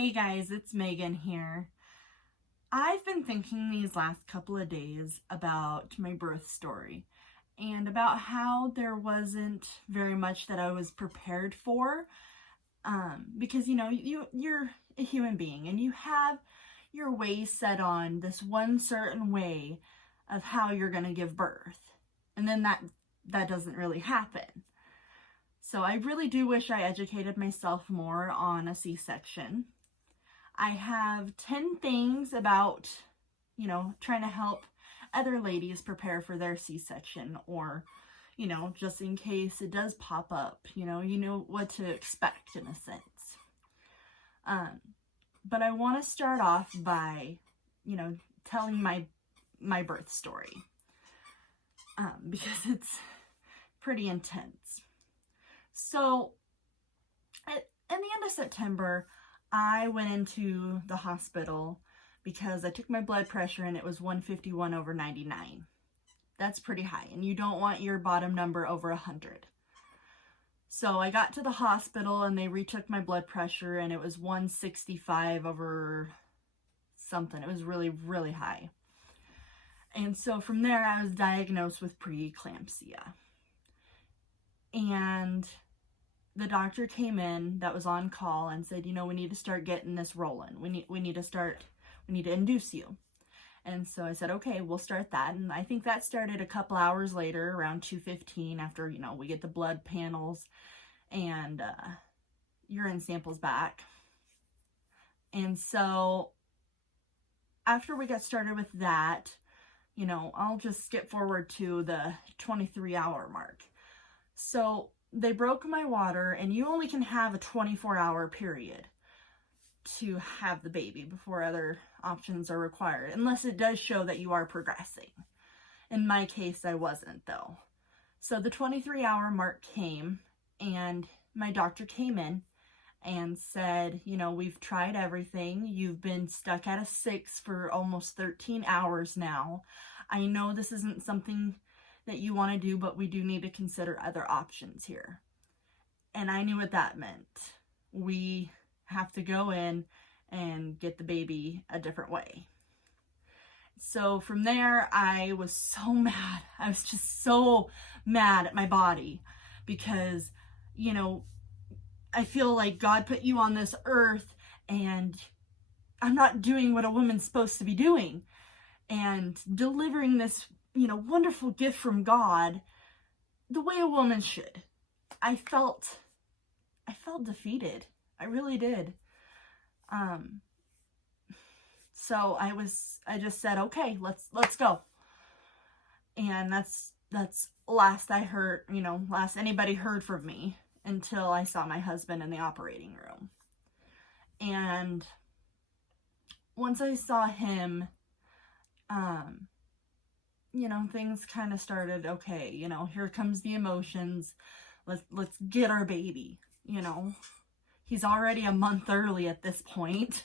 Hey guys, it's Megan here. I've been thinking these last couple of days about my birth story and about how there wasn't very much that I was prepared for because you're a human being and you have your ways set on this one certain way of how you're going to give birth, and then that doesn't really happen. So I really do wish I educated myself more on a C-section. I have 10 things about, trying to help other ladies prepare for their C-section, or, just in case it does pop up, you know what to expect in a sense. But I want to start off by, telling my birth story, because it's pretty intense. So, in the end of September, I went into the hospital because I took my blood pressure and it was 151/99. That's pretty high, and you don't want your bottom number over 100. So I got to the hospital and they retook my blood pressure and it was 165 over something. It was really, really high. And so from there I was diagnosed with preeclampsia. And the doctor came in that was on call and said, we need to start getting this rolling. We need to induce you. And so I said, okay, we'll start that. And I think that started a couple hours later, around 2:15, after, we get the blood panels and urine samples back. And so after we got started with that, I'll just skip forward to the 23-hour mark. So they broke my water, and you only can have a 24-hour period to have the baby before other options are required, unless it does show that you are progressing. In my case, I wasn't, though. So the 23-hour mark came, and my doctor came in and said, we've tried everything. You've been stuck at a 6 for almost 13 hours now. I know this isn't something that you want to do, but we do need to consider other options here. And I knew what that meant. We have to go in and get the baby a different way. So from there, I was so mad. I was just so mad at my body because, I feel like God put you on this earth and I'm not doing what a woman's supposed to be doing and delivering this wonderful gift from God the way a woman should. I felt defeated. I really did. So I just said, okay, let's go. And that's last I heard, last anybody heard from me until I saw my husband in the operating room. And once I saw him, things kind of started, okay, here comes the emotions. Let's get our baby, He's already a month early at this point.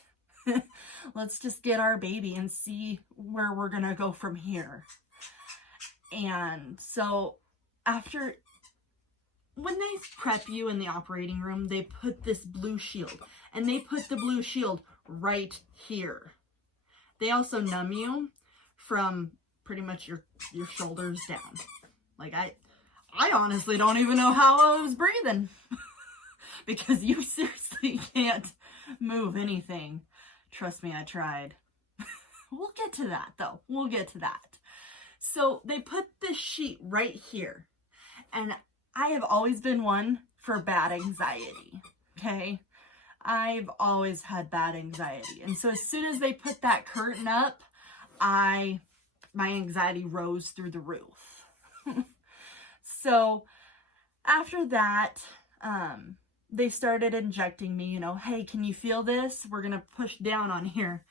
Let's just get our baby and see where we're going to go from here. And so when they prep you in the operating room, they put this blue shield, and they put the blue shield right here. They also numb you from pretty much your shoulders down. Like I honestly don't even know how I was breathing because you seriously can't move anything. Trust me, I tried. We'll get to that though. We'll get to that. So they put this sheet right here, and I have always been one for bad anxiety. Okay. I've always had bad anxiety. And so as soon as they put that curtain up, my anxiety rose through the roof. So after that, they started injecting me, hey, can you feel this? We're going to push down on here.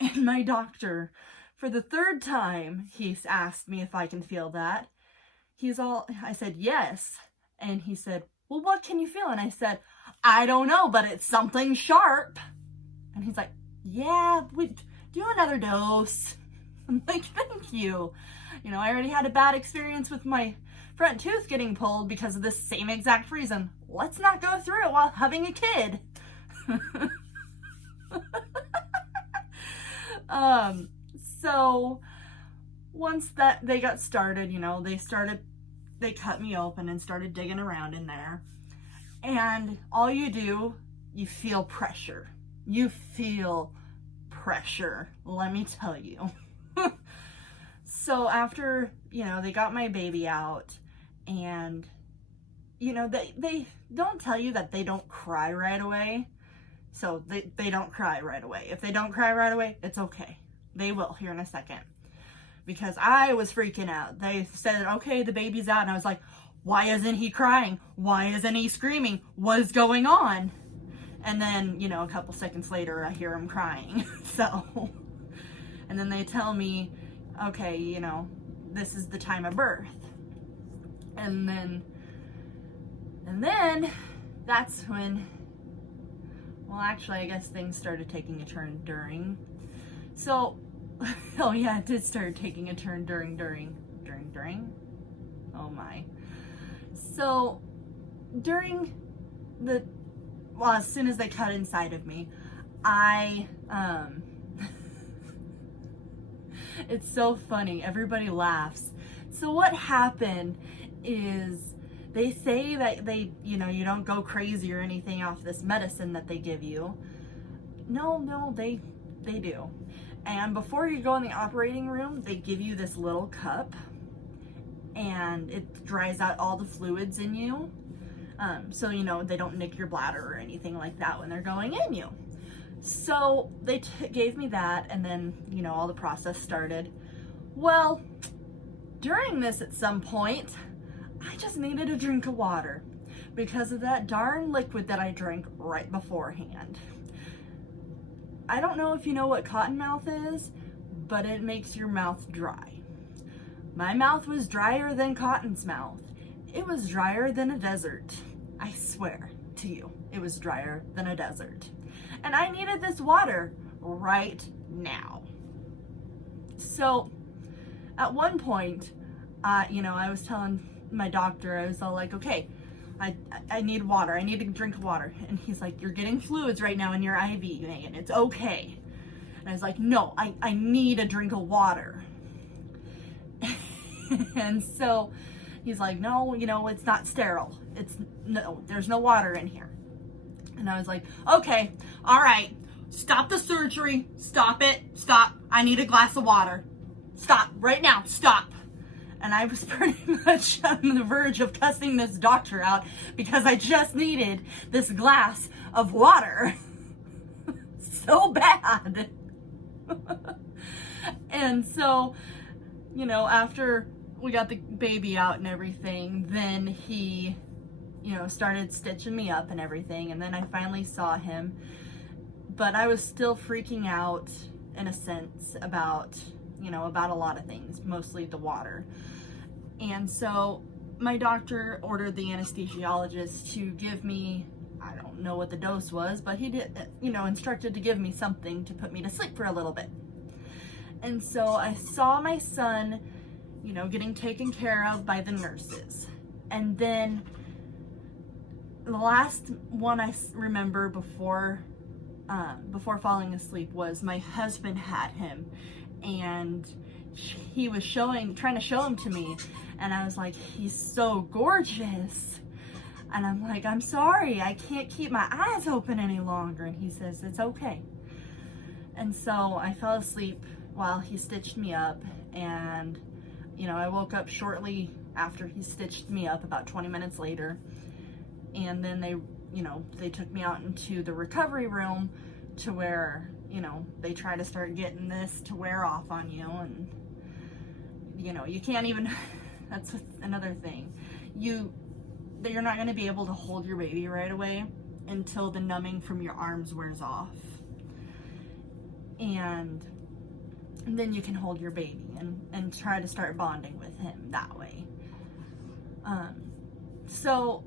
And my doctor, for the third time, he's asked me if I can feel that. I said, yes. And he said, well, what can you feel? And I said, I don't know, but it's something sharp. And he's like, yeah, do another dose. I'm like, thank you. I already had a bad experience with my front tooth getting pulled because of this same exact reason. Let's not go through it while having a kid. So once that they got started, they cut me open and started digging around in there. And all you do, you feel pressure. You feel pressure, let me tell you. So after, they got my baby out, and, they don't tell you that they don't cry right away. So they don't cry right away. If they don't cry right away, it's okay. They will here in a second. Because I was freaking out. They said, okay, the baby's out. And I was like, why isn't he crying? Why isn't he screaming? What is going on? And then, a couple seconds later, I hear him crying. So, and then they tell me, okay, this is the time of birth. And then that's when, well, actually, I guess things started taking a turn during. So, oh yeah, it did start taking a turn during. Oh my. So, as soon as they cut inside of me, it's so funny. Everybody laughs. So what happened is they say that you don't go crazy or anything off this medicine that they give you. No, they do. And before you go in the operating room, they give you this little cup, and it dries out all the fluids in you. So, they don't nick your bladder or anything like that when they're going in you. So they gave me that, and then, all the process started. Well, during this at some point, I just needed a drink of water because of that darn liquid that I drank right beforehand. I don't know if you know what cottonmouth is, but it makes your mouth dry. My mouth was drier than Cotton's mouth. It was drier than a desert. I swear to you, it was drier than a desert. And I needed this water right now. So at one point, I was telling my doctor, I was all like, okay, I need water. I need a drink of water. And he's like, you're getting fluids right now in your IV, Megan. It's okay. And I was like, no, I need a drink of water. And so he's like, no, it's not sterile. There's no water in here. And I was like, okay, all right, stop the surgery. Stop it. Stop. I need a glass of water. Stop right now. Stop. And I was pretty much on the verge of cussing this doctor out because I just needed this glass of water so bad. And so, after we got the baby out and everything, then he, started stitching me up and everything. And then I finally saw him, but I was still freaking out in a sense about a lot of things, mostly the water. And so my doctor ordered the anesthesiologist to give me, I don't know what the dose was, but he did, instructed to give me something to put me to sleep for a little bit. And so I saw my son, getting taken care of by the nurses. And then the last one I remember before falling asleep was my husband had him, and he was trying to show him to me, and I was like, he's so gorgeous. And I'm like, I'm sorry, I can't keep my eyes open any longer. And he says, it's okay. And so I fell asleep while he stitched me up, and I woke up shortly after he stitched me up, about 20 minutes later. And then they took me out into the recovery room to where, they try to start getting this to wear off on you. And, you can't even, that's another thing. You're not going to be able to hold your baby right away until the numbing from your arms wears off. And then you can hold your baby and try to start bonding with him that way. So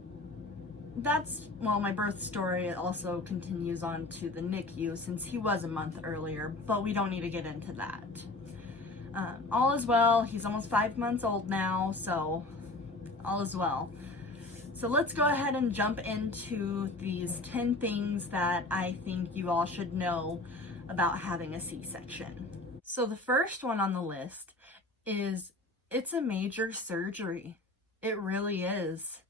my birth story also continues on to the NICU, since he was a month earlier, but we don't need to get into that. All is well. He's almost 5 months old now, so all is well. So let's go ahead and jump into these 10 things that I think you all should know about having a C-section. So the first one on the list is, it's a major surgery. It really is.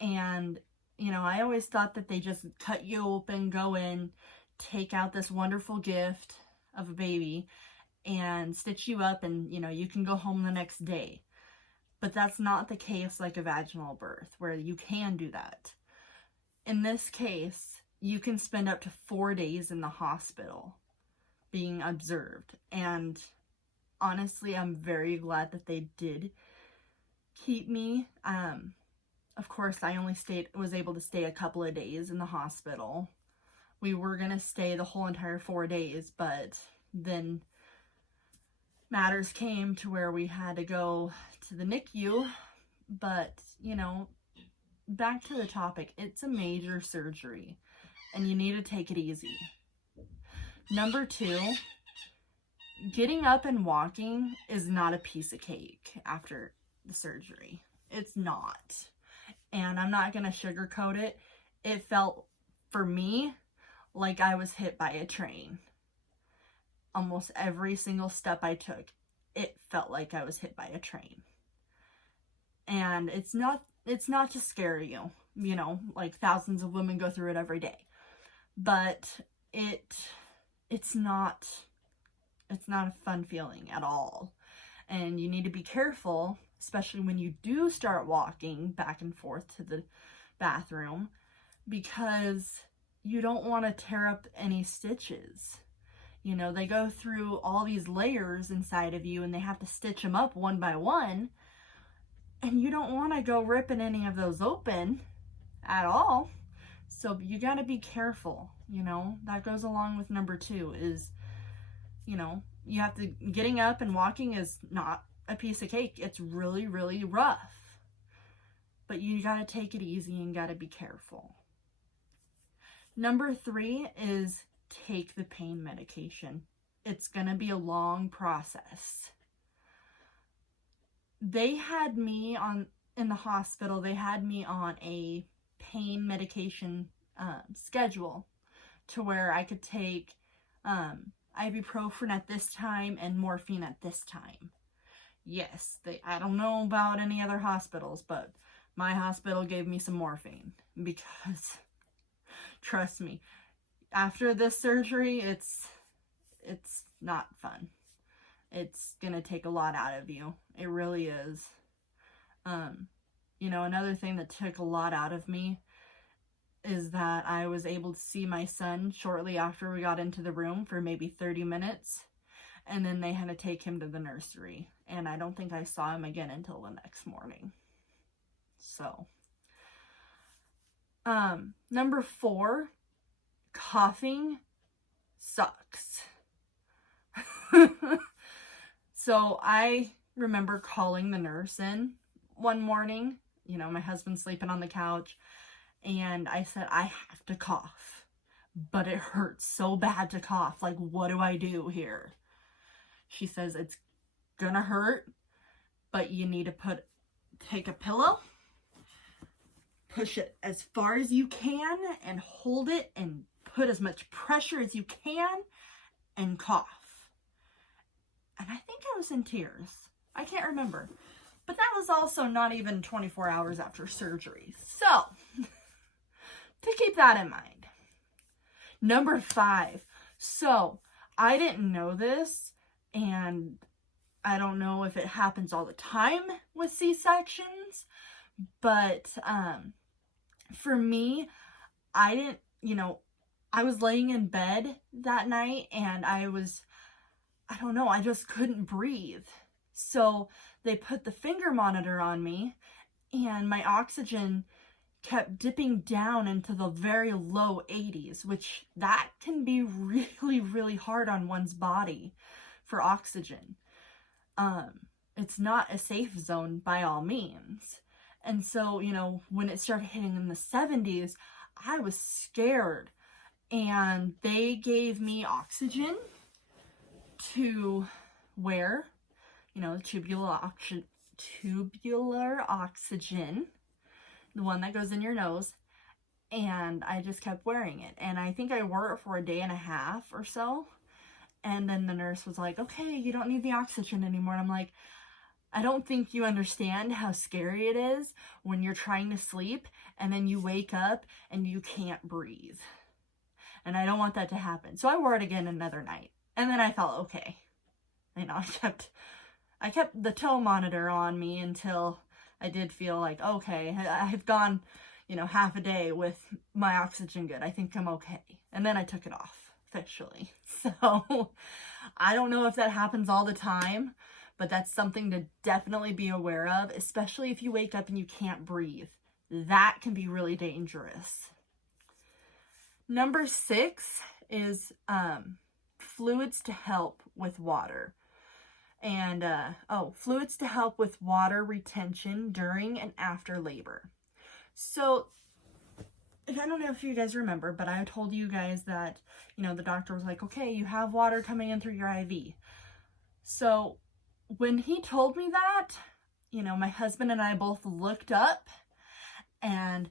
And, I always thought that they just cut you open, go in, take out this wonderful gift of a baby, and stitch you up, and, you can go home the next day. But that's not the case like a vaginal birth, where you can do that. In this case, you can spend up to 4 days in the hospital being observed. And honestly, I'm very glad that they did keep me. Of course, I only was able to stay a couple of days in the hospital. We were going to stay the whole entire 4 days, but then matters came to where we had to go to the NICU. But, back to the topic, it's a major surgery and you need to take it easy. Number 2, getting up and walking is not a piece of cake after the surgery. It's not. And I'm not going to sugarcoat it. It felt, for me, like I was hit by a train. Almost every single step I took, it felt like I was hit by a train. And it's not to scare you, like thousands of women go through it every day. But it's not a fun feeling at all. And you need to be careful, especially when you do start walking back and forth to the bathroom, because you don't want to tear up any stitches. They go through all these layers inside of you and they have to stitch them up one by one. And you don't want to go ripping any of those open at all. So you got to be careful, That goes along with number 2 is, you have to, getting up and walking is not a piece of cake. It's really, really rough. But you got to take it easy and got to be careful. Number 3 is take the pain medication. It's going to be a long process. They had me in the hospital, they had me on a pain medication schedule to where I could take ibuprofen at this time and morphine at this time. Yes, I don't know about any other hospitals, but my hospital gave me some morphine because, trust me, after this surgery, it's not fun. It's gonna take a lot out of you. It really is. Another thing that took a lot out of me is that I was able to see my son shortly after we got into the room for maybe 30 minutes. And then they had to take him to the nursery. And I don't think I saw him again until the next morning. So, number 4, coughing sucks. So I remember calling the nurse in one morning, my husband's sleeping on the couch, and I said, I have to cough, but it hurts so bad to cough. Like, what do I do here? She says, it's gonna hurt, but you need to take a pillow, push it as far as you can, and hold it, and put as much pressure as you can, and cough. And I think I was in tears. I can't remember. But that was also not even 24 hours after surgery. So, to keep that in mind. Number 5. So, I didn't know this, and I don't know if it happens all the time with C-sections, but for me, I didn't, I was laying in bed that night, and I just couldn't breathe. So they put the finger monitor on me, and my oxygen kept dipping down into the very low 80s, which that can be really, really hard on one's body for oxygen. It's not a safe zone by all means. And so, when it started hitting in the 70s, I was scared. And they gave me oxygen to wear, tubular oxygen, the one that goes in your nose, and I just kept wearing it. And I think I wore it for a day and a half or so, And then the nurse was like, okay, you don't need the oxygen anymore. And I'm like, I don't think you understand how scary it is when you're trying to sleep and then you wake up and you can't breathe. And I don't want that to happen. So I wore it again another night. And then I felt okay. You know, I kept the toe monitor on me until I did feel like, okay, I've gone, you know, half a day with my oxygen good. I think I'm okay. And then I took it off officially. So I don't know if that happens all the time, but that's something to definitely be aware of, especially if you wake up and you can't breathe. That can be really dangerous. Number 6 is fluids to help with water. And, fluids to help with water retention during and after labor. So, I don't know if you guys remember, but I told you guys that, you know, the doctor was like, okay, you have water coming in through your IV. So, when he told me that, you know, my husband and I both looked up, and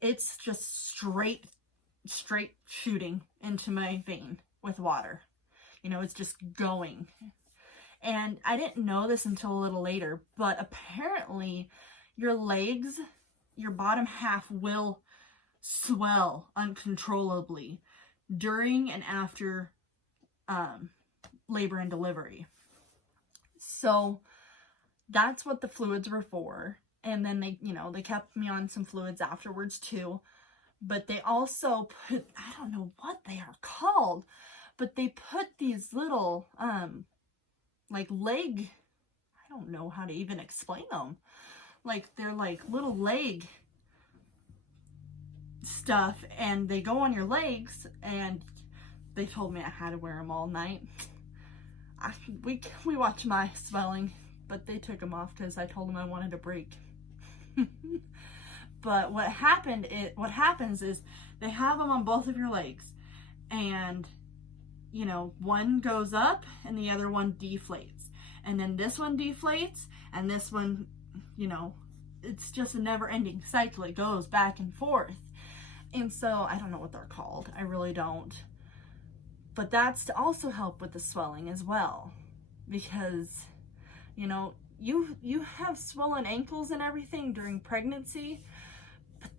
it's just straight shooting into my vein with water. You know, it's just going. And I didn't know this until a little later, but apparently your legs, your bottom half will swell uncontrollably during and after labor and delivery. So that's what the fluids were for. And then they kept me on some fluids afterwards too. But they also put, I don't know what they are called, but they put these little, leg, I don't know how to even explain them. Like, they're like little leg stuff, and they go on your legs, and they told me I had to wear them all night. We watched my swelling, but they took them off because I told them I wanted a break. But what happens is they have them on both of your legs, and you know, one goes up and the other one deflates, and then this one deflates and this one, you know, it's just a never-ending cycle. It goes back and forth. And so I don't know what they're called, I really don't, but that's to also help with the swelling as well, because you know, you have swollen ankles and everything during pregnancy, but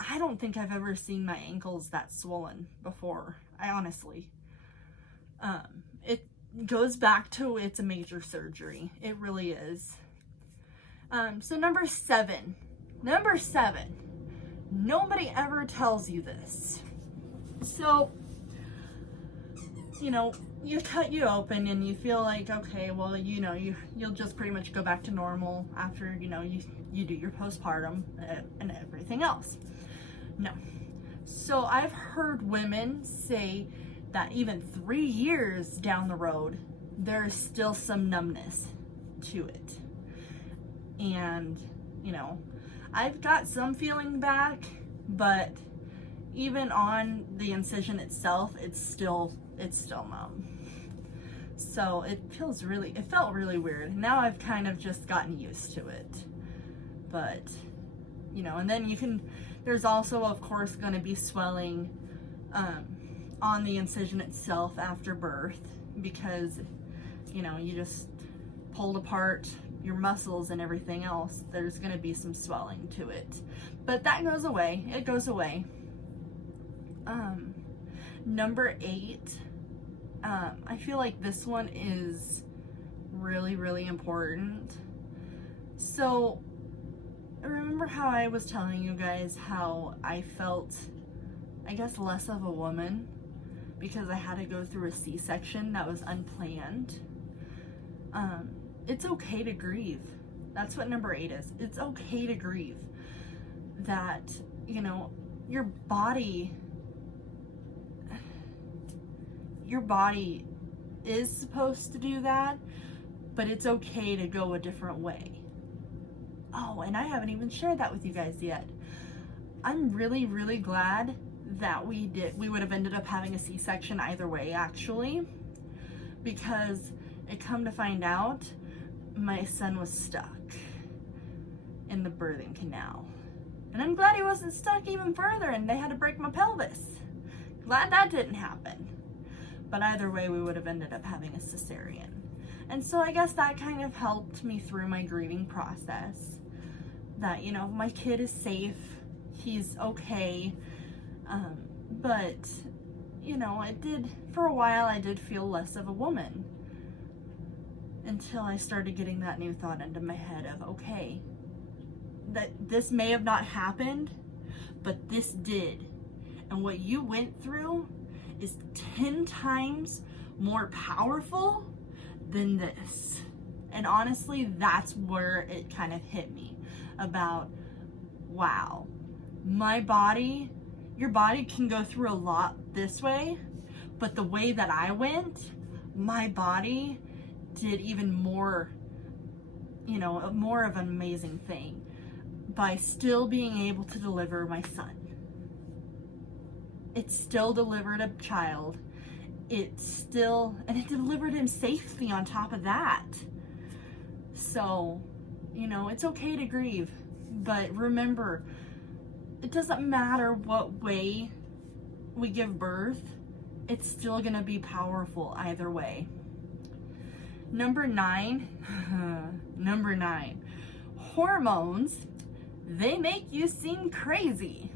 I don't think I've ever seen my ankles that swollen before. I honestly, it goes back to, it's a major surgery. It really is. So number seven, nobody ever tells you this. So, you know, you cut you open and you feel like, okay, well, you know, you'll just pretty much go back to normal after, you know, you do your postpartum and everything else. No. So I've heard women say that even 3 years down the road, there's still some numbness to it. And, you know, I've got some feeling back, but even on the incision itself, it's still numb. So it felt really weird. Now I've kind of just gotten used to it. But, you know, and then there's also, of course, going to be swelling on the incision itself after birth, because, you know, you just pulled apart your muscles and everything else. There's going to be some swelling to it. But that goes away. It goes away. Number 8, I feel like this one is really, really important. So, remember how I was telling you guys how I felt, I guess, less of a woman because I had to go through a C-section that was unplanned? It's okay to grieve. That's what number 8 is. It's okay to grieve. That, you know, your body is supposed to do that, but it's okay to go a different way. Oh, and I haven't even shared that with you guys yet. I'm really, really glad that we would have ended up having a C-section either way, actually, because it come to find out, my son was stuck in the birthing canal. And I'm glad he wasn't stuck even further and they had to break my pelvis. Glad that didn't happen. But either way, we would have ended up having a cesarean. And so I guess that kind of helped me through my grieving process. That, you know, my kid is safe, he's okay. But, you know, it did, for a while, I did feel less of a woman. Until I started getting that new thought into my head of, okay, that this may have not happened, but this did. And what you went through is 10 times more powerful than this. And honestly, that's where it kind of hit me about, wow, my body, your body can go through a lot this way, but the way that I went, my body did even more, you know, more of an amazing thing by still being able to deliver my son. It still delivered a child. It delivered him safely on top of that. So, you know, it's okay to grieve, but remember, it doesn't matter what way we give birth, it's still gonna be powerful either way. Number 9, hormones, they make you seem crazy.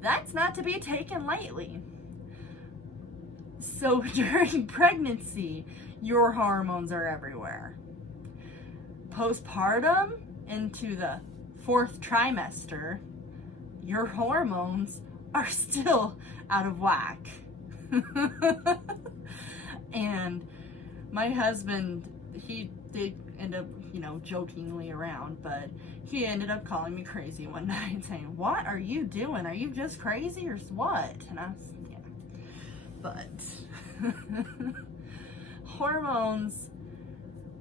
That's not to be taken lightly. So during pregnancy, your hormones are everywhere. Postpartum into the 4th trimester, your hormones are still out of whack. And my husband, he did end up, you know, jokingly around, but he ended up calling me crazy one night saying, "What are you doing? Are you just crazy or what?" And I was, yeah. But hormones,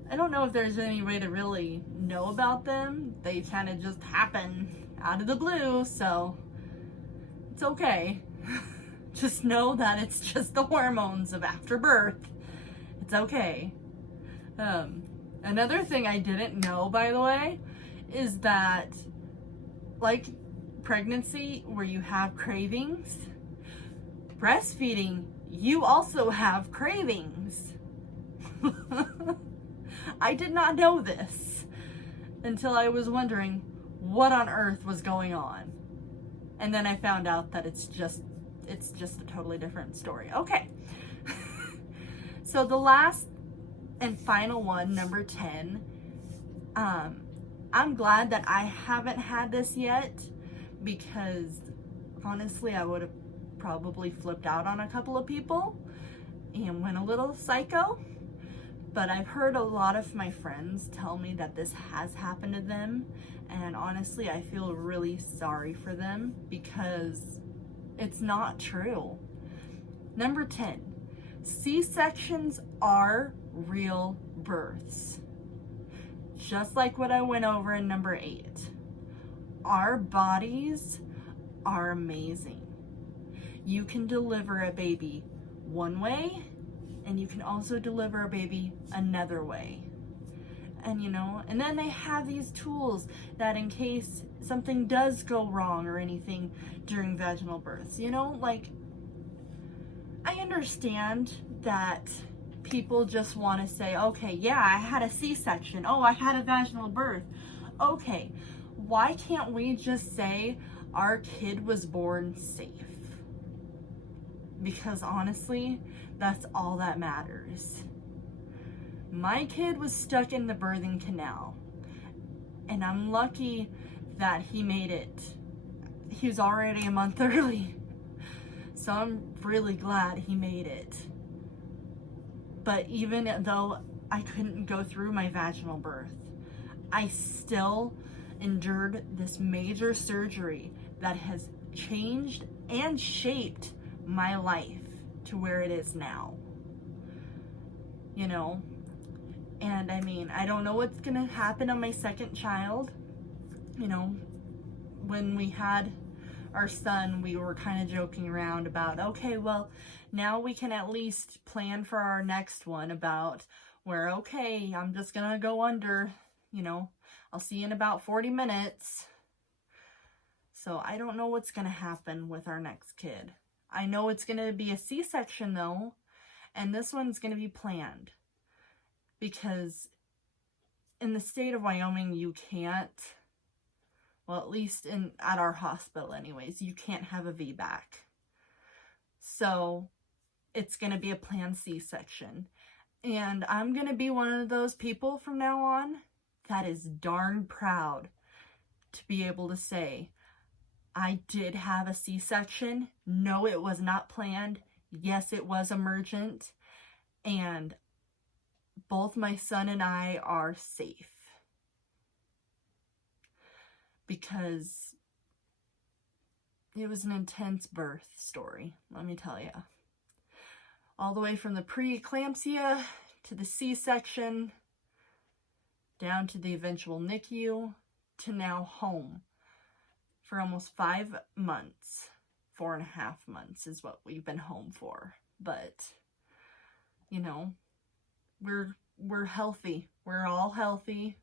I don't know if there's any way to really know about them. They kind of just happen out of the blue, so it's okay. Just know that it's just the hormones of after birth. It's okay. Another thing I didn't know, by the way, is that like pregnancy where you have cravings, breastfeeding, you also have cravings. I did not know this until I was wondering what on earth was going on. And then I found out that it's just a totally different story. Okay. So the last and final one, number 10, I'm glad that I haven't had this yet, because honestly, I would have probably flipped out on a couple of people and went a little psycho. But I've heard a lot of my friends tell me that this has happened to them, and honestly, I feel really sorry for them because it's not true. Number 10, C-sections are real births. Just like what I went over in number 8. Our bodies are amazing. You can deliver a baby one way, and you can also deliver a baby another way. And you know, and then they have these tools that in case something does go wrong or anything during vaginal births, you know, like, I understand that people just want to say, okay, yeah, I had a C-section. Oh, I had a vaginal birth. Okay, why can't we just say our kid was born safe? Because honestly, that's all that matters. My kid was stuck in the birthing canal, and I'm lucky that he made it. He was already a month early, so I'm really glad he made it. But even though I couldn't go through my vaginal birth, I still endured this major surgery that has changed and shaped my life to where it is now. You know? And I mean, I don't know what's gonna happen on my second child. You know, when we had our son, we were kind of joking around about, okay, well, now we can at least plan for our next one about where, okay, I'm just gonna go under, you know, I'll see you in about 40 minutes. So I don't know what's gonna happen with our next kid. I know it's gonna be a C-section though, And this one's going to be planned, because in the state of Wyoming, you can't, well, at least at our hospital anyways, you can't have a VBAC. So it's going to be a planned C-section. And I'm going to be one of those people from now on that is darn proud to be able to say, I did have a C-section. No, it was not planned. Yes, it was emergent. And both my son and I are safe. Because it was an intense birth story, let me tell you. All the way from the preeclampsia to the C-section, down to the eventual NICU, to now home for almost 5 months. 4.5 months is what we've been home for. But, you know, we're healthy. We're all healthy.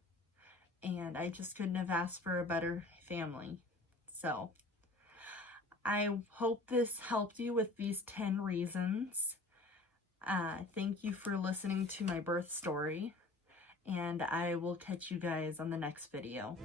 And I just couldn't have asked for a better family. So, I hope this helped you with these 10 reasons. Thank you for listening to my birth story. And I will catch you guys on the next video.